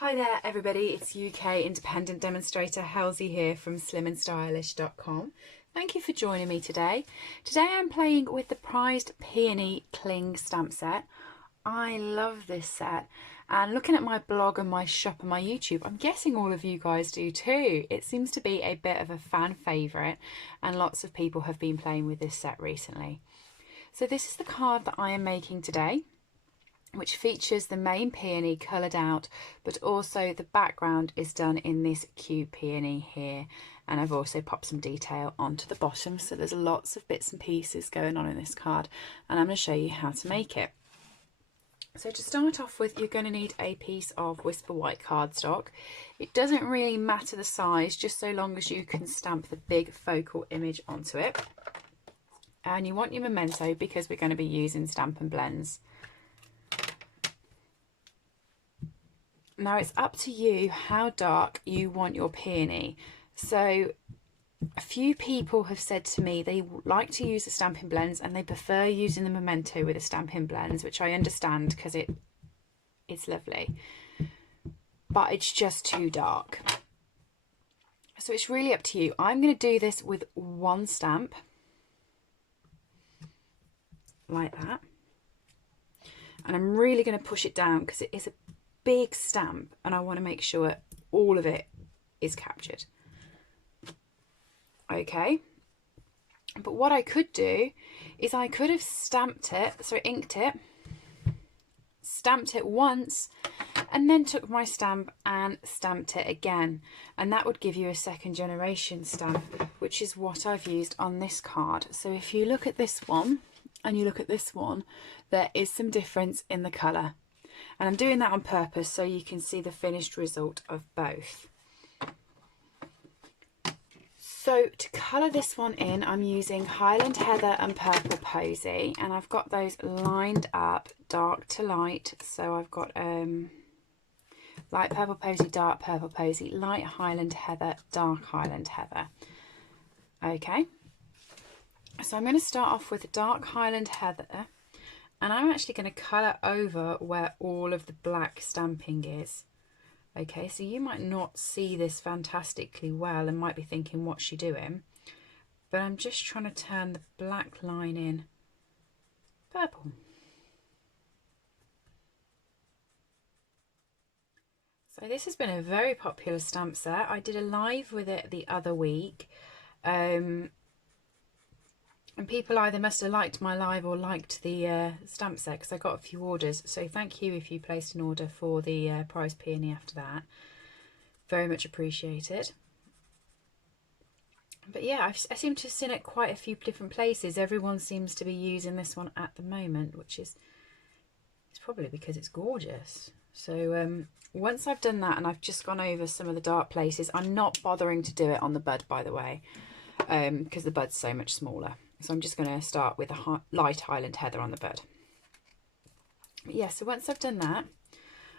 Hi there everybody, it's UK independent demonstrator Halsey here from slimandstylish.com. Thank you for joining me today. Today I'm playing with the prized Peony Cling stamp set. I love this set, and looking at my blog and my shop and my YouTube, I'm guessing all of you guys do too. It seems to be a bit of a fan favourite and lots of people have been playing with this set recently. So this is the card that I am making today, which features the main peony coloured out, but also the background is done in this cute peony here, and I've also popped some detail onto the bottom, so there's lots of bits and pieces going on in this card, and I'm going to show you how to make it. So to start off with, you're going to need a piece of Whisper White cardstock. It doesn't really matter the size, just so long as you can stamp the big focal image onto it. And you want your memento because we're going to be using Stampin' blends. Now it's up to you how dark you want your peony. So a few people have said to me they like to use the Stampin' blends and they prefer using the memento with the Stampin' blends, which I understand because it's lovely, but it's just too dark. So it's really up to you. I'm going to do this with one stamp like that, and I'm really going to push it down because it is a big stamp and I want to make sure all of it is captured. Okay, but what I could do is I could have stamped it, so inked it, stamped it once, and then took my stamp and stamped it again, and that would give you a second generation stamp, which is what I've used on this card. So if you look at this one and you look at this one, there is some difference in the colour. And I'm doing that on purpose so you can see the finished result of both. So to colour this one in, I'm using Highland Heather and Purple Posy, and I've got those lined up dark to light. So I've got light Purple Posy, dark Purple Posy, light Highland Heather, dark Highland Heather. Okay, so I'm going to start off with dark Highland Heather. And I'm actually going to colour over where all of the black stamping is. Okay, so you might not see this fantastically well and might be thinking, what's she doing? But I'm just trying to turn the black line in purple. So this has been a very popular stamp set. I did a live with it the other week. And people either must have liked my live or liked the stamp set, because I got a few orders. So thank you if you placed an order for the prize peony after that. Very much appreciated. But yeah, I seem to have seen it quite a few different places. Everyone seems to be using this one at the moment, which is it's probably because it's gorgeous. So once I've done that and I've just gone over some of the dark places, I'm not bothering to do it on the bud, by the way, because the bud's so much smaller. So I'm just going to start with a light Highland Heather on the bud. Yeah, so once I've done that,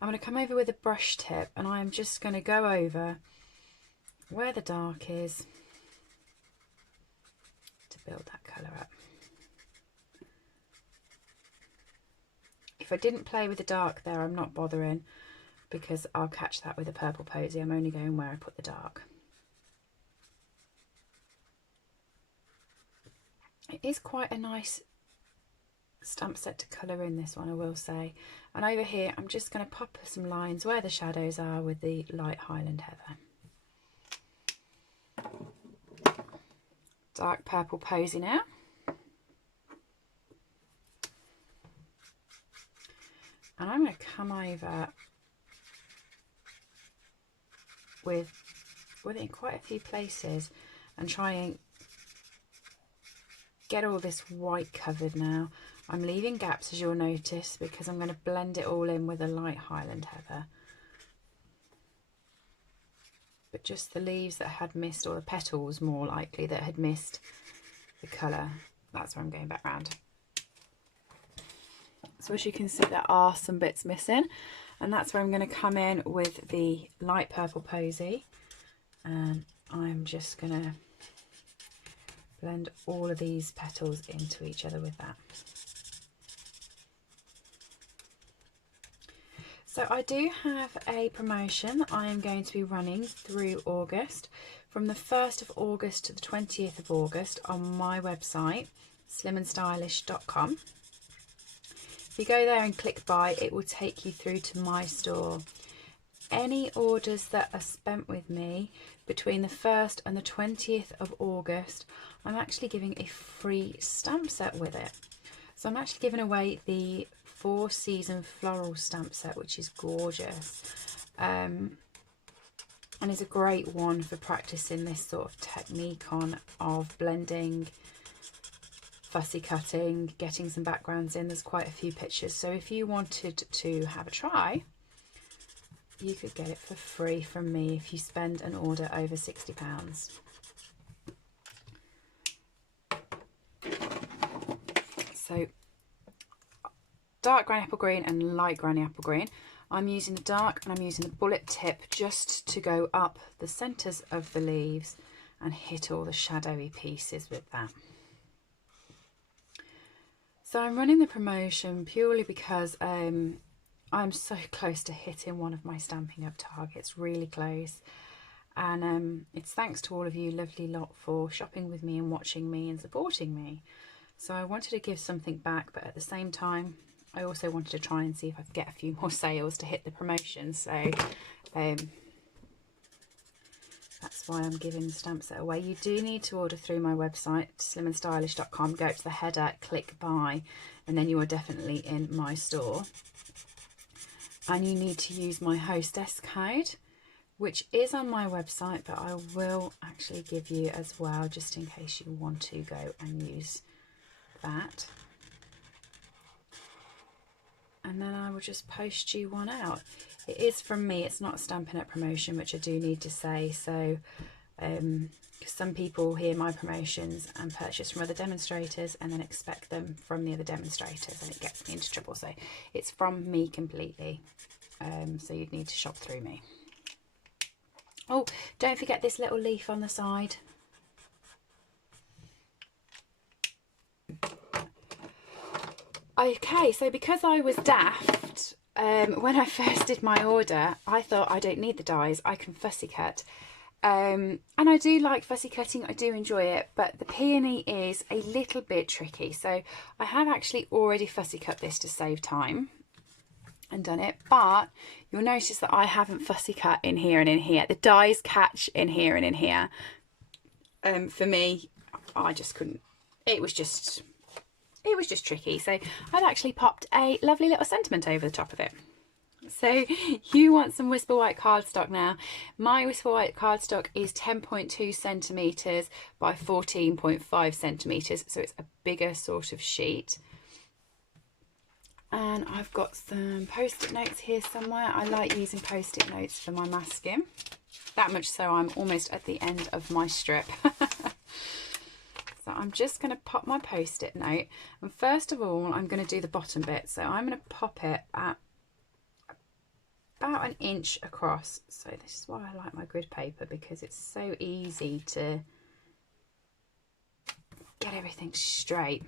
I'm going to come over with a brush tip and I'm just going to go over where the dark is to build that colour up. If I didn't play with the dark there, I'm not bothering because I'll catch that with a Purple Posy. I'm only going where I put the dark. It is quite a nice stamp set to colour in, this one, I will say. And over here, I'm just going to pop some lines where the shadows are with the light Highland Heather. Dark Purple Posy now. And I'm going to come over with it in quite a few places and try and get all this white covered now. I'm leaving gaps, as you'll notice, because I'm going to blend it all in with a light Highland Heather. But just the leaves that had missed, or the petals more likely, that had missed the colour, that's where I'm going back round. So as you can see, there are some bits missing, and that's where I'm going to come in with the light Purple Posy, and I'm just going to blend all of these petals into each other with that. So I do have a promotion that I am going to be running through August, from the 1st of August to the 20th of August on my website, stampinup.com. If you go there and click buy, it will take you through to my store. Any orders that are spent with me between the 1st and the 20th of August, I'm actually giving a free stamp set with it. So I'm actually giving away the 4-season floral stamp set, which is gorgeous, and is a great one for practicing this sort of technique on of blending, fussy cutting, getting some backgrounds in. There's quite a few pictures, so if you wanted to have a try, you could get it for free from me if you spend an order over £60. So dark granny apple green and light granny apple green. I'm using the dark and I'm using the bullet tip just to go up the centres of the leaves and hit all the shadowy pieces with that. So I'm running the promotion purely because I'm so close to hitting one of my Stampin' Up targets, really close. And it's thanks to all of you lovely lot for shopping with me and watching me and supporting me. So I wanted to give something back, but at the same time, I also wanted to try and see if I could get a few more sales to hit the promotion. So that's why I'm giving the stamp set away. You do need to order through my website, slimandstylish.com. Go to the header, click buy, and then you are definitely in my store. And you need to use my hostess code, which is on my website, but I will actually give you as well, just in case you want to go and use that. And then I will just post you one out. It is from me, it's not a Stampin' Up promotion, which I do need to say. So some people hear my promotions and purchase from other demonstrators and then expect them from the other demonstrators, and it gets me into trouble. So it's from me completely. So you'd need to shop through me. Oh, don't forget this little leaf on the side. Okay, so because I was daft, when I first did my order, I thought I don't need the dies, I can fussy cut. And I do like fussy cutting, I do enjoy it, but the peony is a little bit tricky. So I have actually already fussy cut this to save time and done it, but you'll notice that I haven't fussy cut in here and in here. The dies catch in here and in here. For me, I just couldn't, it was just tricky. So I've actually popped a lovely little sentiment over the top of it. So you want some Whisper White cardstock now. My Whisper White cardstock is 10.2 centimetres by 14.5 centimetres. So it's a bigger sort of sheet. And I've got some post-it notes here somewhere. I like using post-it notes for my masking. That much so I'm almost at the end of my strip. So I'm just going to pop my post-it note, and first of all I'm going to do the bottom bit. So I'm going to pop it at about 1 inch across. So this is why I like my grid paper, because it's so easy to get everything straight.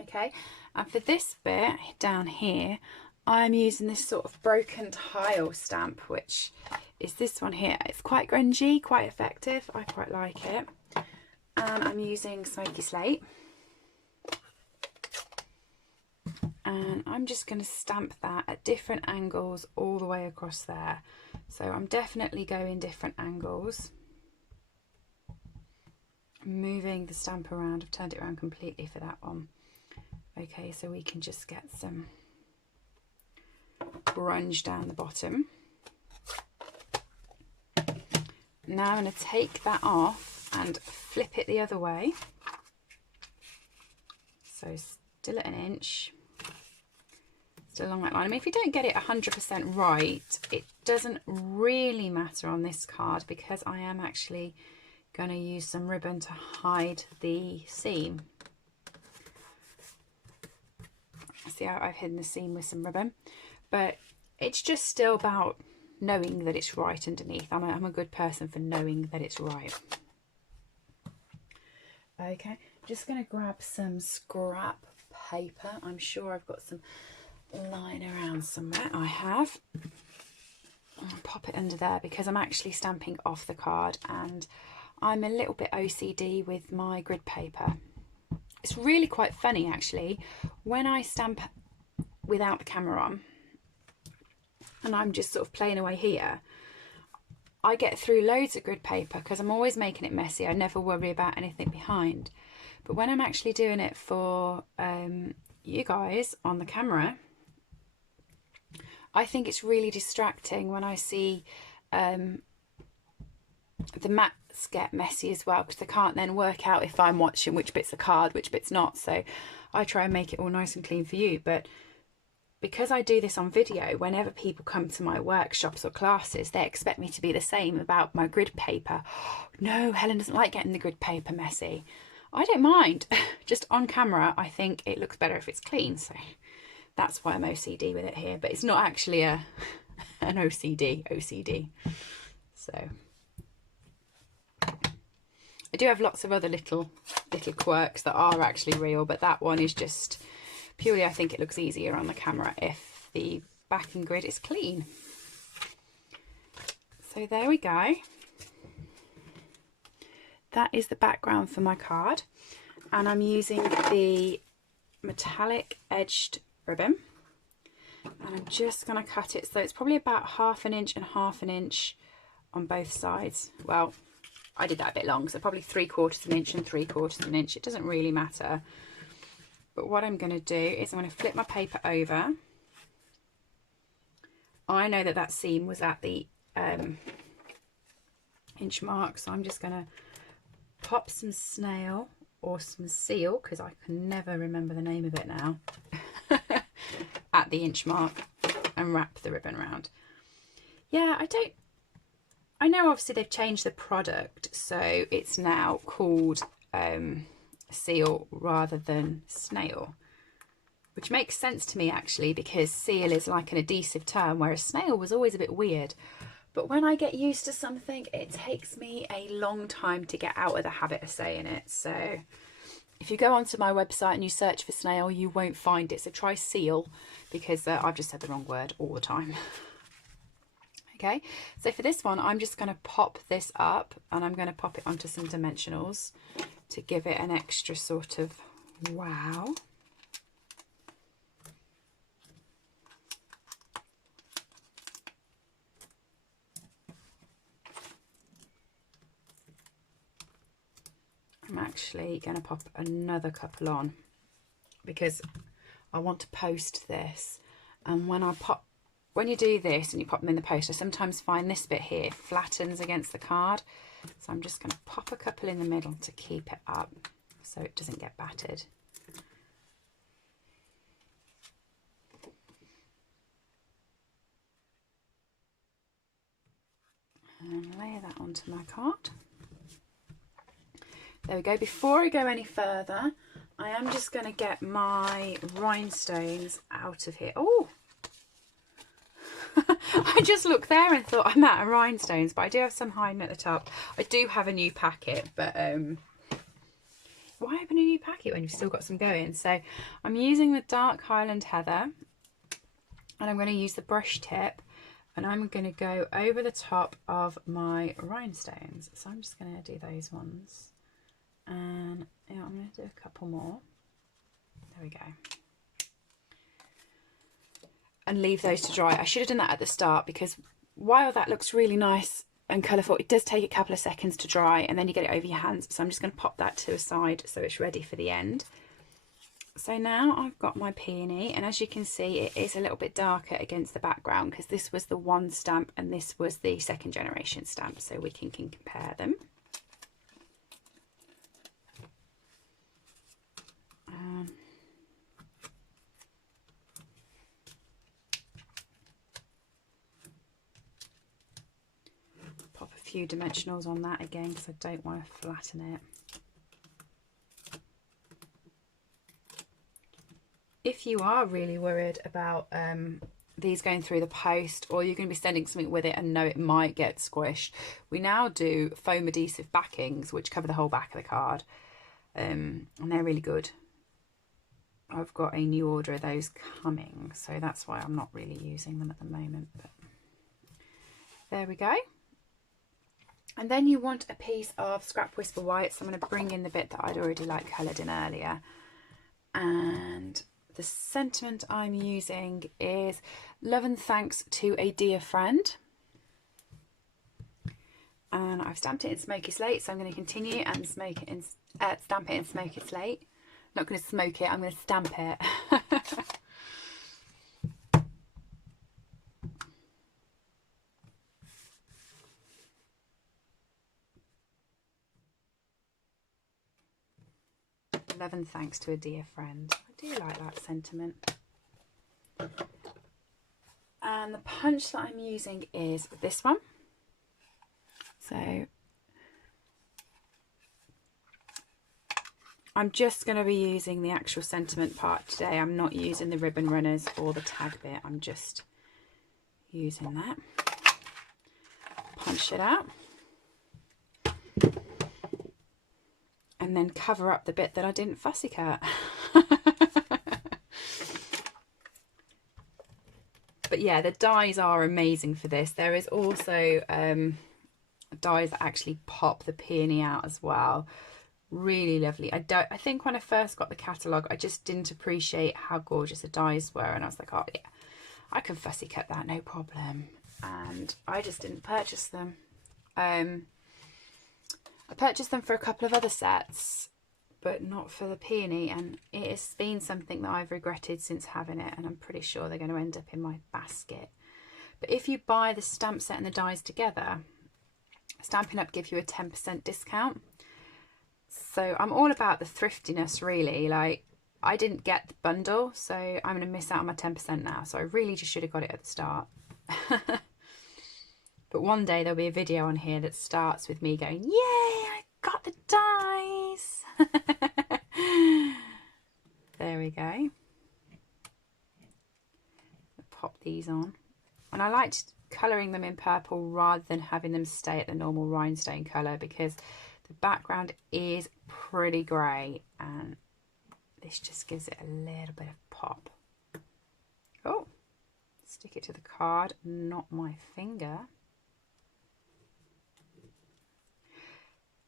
Okay, and for this bit down here, I'm using this sort of broken tile stamp, which is this one here. It's quite grungy, quite effective. I quite like it. And I'm using Smoky Slate. And I'm just going to stamp that at different angles all the way across there. So I'm definitely going different angles. Moving the stamp around. I've turned it around completely for that one. Okay, so we can just get some grunge down the bottom. Now I'm going to take that off and flip it the other way. So still at 1 inch, still along that line. I mean, if you don't get it 100% right, it doesn't really matter on this card, because I am actually going to use some ribbon to hide the seam. See how I've hidden the seam with some ribbon, but it's just still about knowing that it's right underneath. I'm a good person for knowing that it's right. Okay, just going to grab some scrap paper. I'm sure I've got some lying around somewhere. I have. I'll pop it under there because I'm actually stamping off the card and I'm a little bit OCD with my grid paper. It's really quite funny actually when I stamp without the camera on and I'm just sort of playing away here. I get through loads of grid paper because I'm always making it messy. I never worry about anything behind. But when I'm actually doing it for you guys on the camera, I think it's really distracting when I see the mats get messy as well, because I can't then work out if I'm watching which bit's a card, which bit's not. So I try and make it all nice and clean for you. But because I do this on video, whenever people come to my workshops or classes, they expect me to be the same about my grid paper. No, Helen doesn't like getting the grid paper messy. I don't mind. Just on camera, I think it looks better if it's clean. So that's why I'm OCD with it here. But it's not actually an OCD. So I do have lots of other little quirks that are actually real, but that one is just purely, I think it looks easier on the camera if the backing grid is clean. So there we go. That is the background for my card, and I'm using the metallic edged ribbon, and I'm just going to cut it so it's probably about 1/2 inch and 1/2 inch on both sides. Well, I did that a bit long, so probably 3/4 inch and 3/4 inch. It doesn't really matter. But what I'm going to do is I'm going to flip my paper over. I know that seam was at the inch mark, so I'm just going to pop some snail or some seal, because I can never remember the name of it now, at the inch mark and wrap the ribbon around. Yeah, I know obviously they've changed the product, so it's now called seal rather than snail, which makes sense to me actually, because seal is like an adhesive term, whereas snail was always a bit weird. But when I get used to something, it takes me a long time to get out of the habit of saying it. So if you go onto my website and you search for snail, you won't find it. So try seal, because I've just said the wrong word all the time. Okay, so for this one, I'm just going to pop this up and I'm going to pop it onto some dimensionals to give it an extra sort of wow. I'm actually going to pop another couple on because I want to post this, and when you do this and you pop them in the post, I sometimes find this bit here flattens against the card, so I'm just going to pop a couple in the middle to keep it up so it doesn't get battered. And lay that onto my card. There we go. Before I go any further, I am just going to get my rhinestones out of here. Oh, I just looked there and thought I'm out of rhinestones, but I do have some hiding at the top. I do have a new packet, but why open a new packet when you've still got some going? So I'm using the dark Highland Heather, and I'm going to use the brush tip, and I'm going to go over the top of my rhinestones. So I'm just going to do those ones. And yeah, I'm going to do a couple more. There we go. And leave those to dry. I should have done that at the start, because while that looks really nice and colourful, it does take a couple of seconds to dry and then you get it over your hands. So I'm just going to pop that to a side so it's ready for the end. So now I've got my peony, and as you can see, it is a little bit darker against the background because this was the one stamp and this was the second generation stamp, so we can compare them. Pop a few dimensionals on that again because I don't want to flatten it. If you are really worried about these going through the post, or you're going to be sending something with it and know it might get squished, we now do foam adhesive backings which cover the whole back of the card, and they're really good. I've got a new order of those coming, so that's why I'm not really using them at the moment. But there we go. And then you want a piece of scrap whisper white, so I'm going to bring in the bit that I'd already like coloured in earlier. And the sentiment I'm using is love and thanks to a dear friend. And I've stamped it in smoky slate, so I'm going to continue and stamp it in smoky slate. I'm not going to smoke it, I'm going to stamp it. Love and thanks to a dear friend. I do like that sentiment. And the punch that I'm using is this one. So I'm just going to be using the actual sentiment part today. I'm not using the ribbon runners or the tag bit. I'm just using that. Punch it out. And then cover up the bit that I didn't fussy cut. But yeah, the dies are amazing for this. There is also dies that actually pop the peony out as well. Really lovely. I think when I first got the catalogue, I just didn't appreciate how gorgeous the dies were, and I was like, oh yeah, I can fussy cut that, no problem. And I just didn't purchase them. I purchased them for a couple of other sets, but not for the peony, and it has been something that I've regretted since having it, and I'm pretty sure they're going to end up in my basket. But if you buy the stamp set and the dies together, Stampin' Up! Give you a 10% discount. So I'm all about the thriftiness, really. Like, I didn't get the bundle, so I'm going to miss out on my 10% now. So I really just should have got it at the start. But one day there'll be a video on here that starts with me going, yay, I got the dies. There we go. Pop these on. And I liked colouring them in purple rather than having them stay at the normal rhinestone colour, because the background is pretty grey and this just gives it a little bit of pop. Oh, stick it to the card, not my finger.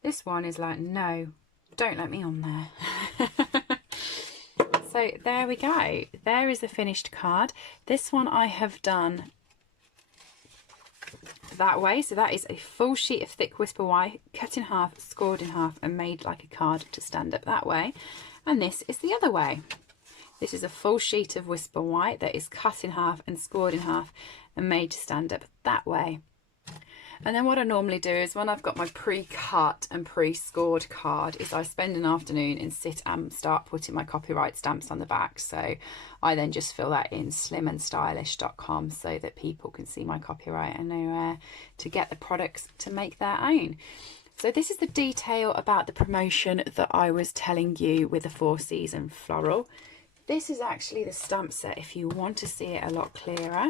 This one is like, no, don't let me on there. So there we go. There is the finished card. This one I have done that way. So that is a full sheet of thick whisper white, cut in half, scored in half, and made like a card to stand up that way. And this is the other way. This is a full sheet of whisper white that is cut in half and scored in half and made to stand up that way. And then what I normally do is when I've got my pre-cut and pre-scored card is I spend an afternoon and sit and start putting my copyright stamps on the back. So I then just fill that in stampinup.com so that people can see my copyright and know to get the products to make their own. So this is the detail about the promotion that I was telling you with the 4-season floral. This is actually the stamp set if you want to see it a lot clearer.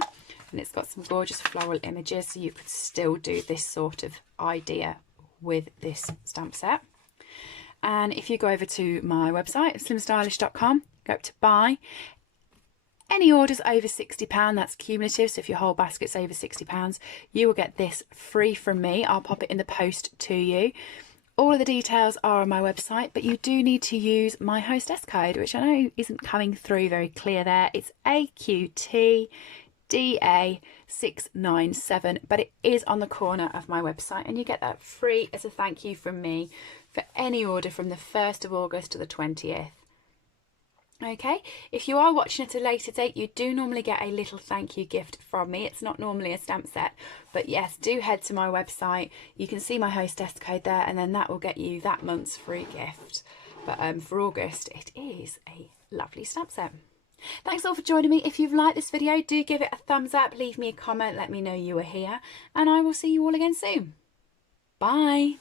And it's got some gorgeous floral images, so you could still do this sort of idea with this stamp set. And if you go over to my website, slimstylish.com, go up to buy. Any orders over £60, that's cumulative, so if your whole basket's over £60, you will get this free from me. I'll pop it in the post to you. All of the details are on my website, but you do need to use my hostess code, which I know isn't coming through very clear there. It's AQTDA697, but it is on the corner of my website, and you get that free as a thank you from me for any order from the 1st of August to the 20th. Okay, if you are watching at a later date, you do normally get a little thank you gift from me. It's not normally a stamp set, but yes, do head to my website. You can see my hostess code there, and then that will get you that month's free gift. But for August, it is a lovely stamp set. Thanks all for joining me. If you've liked this video, do give it a thumbs up, leave me a comment, let me know you were here, and I will see you all again soon. Bye.